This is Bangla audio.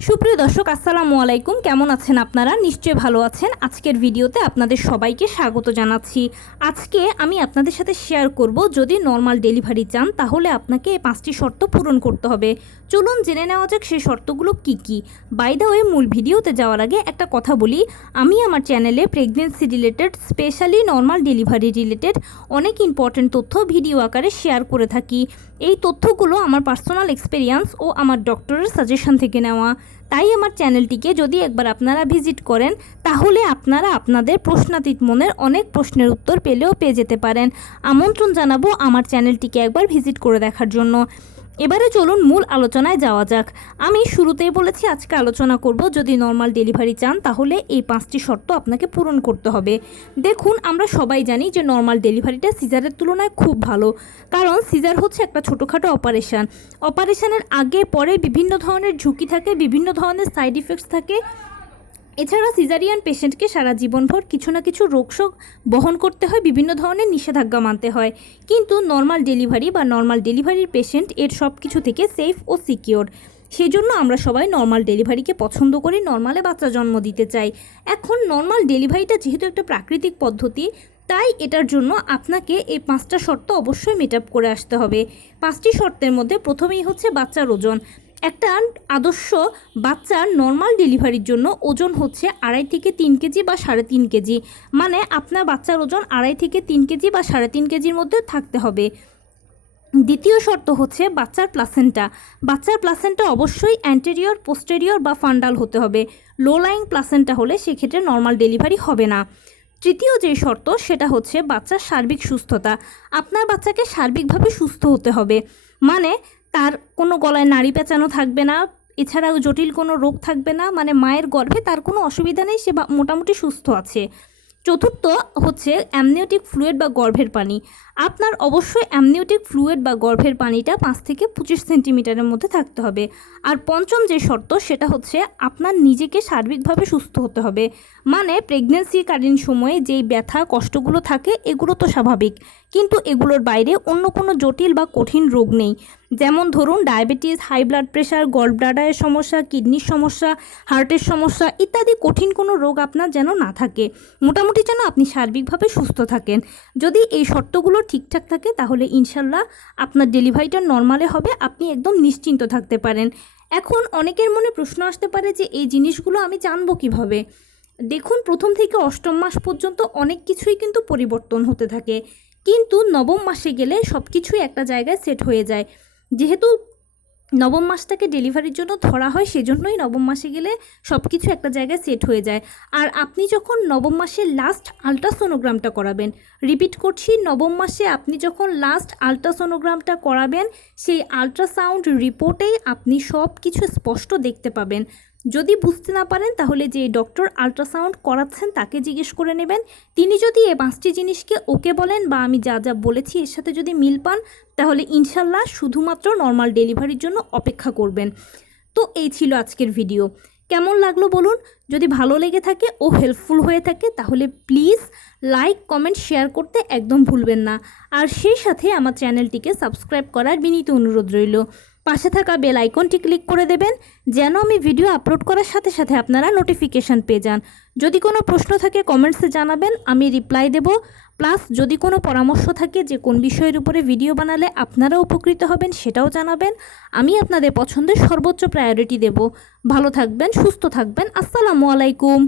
সুপ্রিয় দর্শক আসসালামু আলাইকুম, কেমন আছেন আপনারা? নিশ্চয়ই ভালো আছেন। আজকের ভিডিওতে আপনাদের সবাইকে স্বাগত জানাচ্ছি। আজকে আমি আপনাদের সাথে শেয়ার করব, যদি নর্মাল ডেলিভারি চান তাহলে আপনাকে এই 5টি শর্ত পূরণ করতে হবে। চলুন জেনে নেওয়া যাক সেই শর্তগুলো কি কি। বাই দ্য ওয়ে, মূল ভিডিওতে যাওয়ার আগে একটা কথা বলি, আমি আমার চ্যানেলে pregnancy related, specially normal delivery related অনেক ইম্পর্টেন্ট তথ্য ভিডিও আকারে শেয়ার করে থাকি। এই তথ্যগুলো আমার পার্সোনাল এক্সপেরিয়েন্স ও আমার ডক্টরের সাজেশন থেকে নেওয়া। তাই আমার চ্যানেলটিকে যদি একবার আপনারা ভিজিট করেন তাহলে আপনারা আপনাদের প্রশ্নাতীত মনের অনেক প্রশ্নের উত্তর পেয়ে যেতে পারেন। আমন্ত্রণ জানাবো আমার চ্যানেলটিকে একবার ভিজিট করে দেখার জন্য। এবারে চলুন মূল আলোচনায় যাওয়া যাক। আমি শুরুতেই বলেছি আজকে আলোচনা করব, যদি নর্মাল ডেলিভারি চান তাহলে এই 5টি শর্ত আপনাকে পূরণ করতে হবে। দেখুন, আমরা সবাই জানি যে নর্মাল ডেলিভারিটা সিজারের তুলনায় খুব ভালো, কারণ সিজার হচ্ছে একটা ছোটোখাটো অপারেশনের আগে পরে বিভিন্ন ধরনের ঝুঁকি থাকে, বিভিন্ন ধরনের সাইড ইফেক্টস থাকে। এছাড়া সিজারিয়ান পেশেন্টকে সারা জীবনভর কিছু না কিছু রোগশোক বহন করতে হয়, বিভিন্ন ধরনের নিষেধাজ্ঞা মানতে হয়। কিন্তু নর্মাল ডেলিভারির পেশেন্ট এর সব কিছু থেকে সেফ ও সিকিওর। সেজন্য আমরা সবাই নর্মাল ডেলিভারিকে পছন্দ করি, নর্মালে বাচ্চা জন্ম দিতে চাই। এখন নর্মাল ডেলিভারিটা যেহেতু একটা প্রাকৃতিক পদ্ধতি, তাই এটার জন্য আপনাকে এই 5টা শর্ত অবশ্যই মিট আপ করে আসতে হবে। 5টি শর্তের মধ্যে প্রথমেই হচ্ছে বাচ্চার ওজন। একটা আদর্শ বাচ্চার নর্মাল ডেলিভারির জন্য ওজন হচ্ছে 2.5 থেকে 3 কেজি বা 3.5 কেজি, মানে আপনার বাচ্চার ওজন 2.5 থেকে 3 কেজি বা 3.5 কেজির মধ্যে থাকতে হবে। দ্বিতীয় শর্ত হচ্ছে বাচ্চার প্লাসেন্টা অবশ্যই অ্যান্টেরিয়র, পোস্টেরিয়র বা ফান্ডাল হতে হবে। লো লাইং প্লাসেন্টা হলে সেক্ষেত্রে নর্মাল ডেলিভারি হবে না। তৃতীয় যে শর্ত সেটা হচ্ছে বাচ্চার সার্বিক সুস্থতা। আপনার বাচ্চাকে সার্বিকভাবে সুস্থ হতে হবে, মানে তার কোনো গলায় নাড়ি পেঁচানো থাকবে না, এছাড়াও জটিল কোনো রোগ থাকবে না, মানে মায়ের গর্ভে তার কোনো অসুবিধা নেই, সে মোটামুটি সুস্থ আছে। চতুর্থ হচ্ছে অ্যামনিওটিক ফ্লুইড বা গর্ভের পানি। আপনার অবশ্যই অ্যামনিওটিক ফ্লুইড বা গর্ভের পানিটা 5 থেকে 25 সেন্টিমিটারের মধ্যে থাকতে হবে। আর পঞ্চম যে শর্ত সেটা হচ্ছে আপনার নিজেকে সার্বিকভাবে সুস্থ হতে হবে, মানে প্রেগনেন্সিকালীন সময়ে যেই ব্যথা কষ্টগুলো থাকে এগুলো তো স্বাভাবিক, কিন্তু এগুলোর বাইরে অন্য কোনো জটিল বা কঠিন রোগ নেই। যেমন ধরুন ডায়াবেটিস, হাই ব্লাড প্রেশার, গল ব্লাডারের সমস্যা, কিডনির সমস্যা, হার্টের সমস্যা ইত্যাদি কঠিন কোনো রোগ আপনার যেন না থাকে। মোটামুটি যেন আপনি সার্বিকভাবে সুস্থ থাকেন। যদি এই শর্তগুলো ঠিকঠাক থাকে তাহলে ইনশাল্লাহ আপনার ডেলিভারিটা নর্মালে হবে, আপনি একদম নিশ্চিন্ত থাকতে পারেন। এখন অনেকের মনে প্রশ্ন আসতে পারে যে এই জিনিসগুলো আমি জানবো কিভাবে। দেখুন, প্রথম থেকে অষ্টম মাস পর্যন্ত অনেক কিছুই কিন্তু পরিবর্তন হতে থাকে, কিন্তু নবম মাসে গেলে সব কিছুই একটা জায়গায় সেট হয়ে যায়। যেহেতু নবম মাসটাকে ডেলিভারির জন্য ধরা হয়, সেজন্যই নবম মাসে গেলে সব কিছু একটা জায়গায় সেট হয়ে যায়। আর আপনি যখন নবম মাসে লাস্ট আলট্রাসোনোগ্রামটা করাবেন, রিপিট করছি, নবম মাসে আপনি যখন লাস্ট আলট্রাসোনোগ্রামটা করাবেন, সেই আলট্রাসাউন্ড রিপোর্টেই আপনি সব কিছু স্পষ্ট দেখতে পাবেন। যদি বুঝতে না পারেন তাহলে যে ডক্টর আলট্রাসাউন্ড করাচ্ছেন তাকে জিজ্ঞেস করে নেবেন। তিনি যদি এই 5টি জিনিসকে ওকে বলেন বা আমি যা যা বলেছি এর সাথে যদি মিল পান, তাহলে ইনশাল্লাহ শুধুমাত্র নর্মাল ডেলিভারির জন্য অপেক্ষা করবেন। তো এই ছিল আজকের ভিডিও। কেমন লাগলো বলুন? যদি ভালো লেগে থাকে ও হেল্পফুল হয়ে থাকে তাহলে প্লিজ লাইক, কমেন্ট, শেয়ার করতে একদম ভুলবেন না। আর সেই সাথে আমার চ্যানেলটিকে সাবস্ক্রাইব করার বিনীত অনুরোধ রইল। পাশে থাকা বেল আইকনটি ক্লিক করে দেবেন যেন আমি ভিডিও আপলোড করার সাথে সাথে আপনারা নোটিফিকেশান পেয়ে যান। যদি কোনো প্রশ্ন থাকে কমেন্টসে জানাবেন, আমি রিপ্লাই দেব। প্লাস যদি কোনো পরামর্শ থাকে যে কোন বিষয়ের উপরে ভিডিও বানালে আপনারা উপকৃত হবেন সেটাও জানাবেন। আমি আপনাদের পছন্দের সর্বোচ্চ প্রায়োরিটি দেব। ভালো থাকবেন, সুস্থ থাকবেন। আসসালামু আলাইকুম।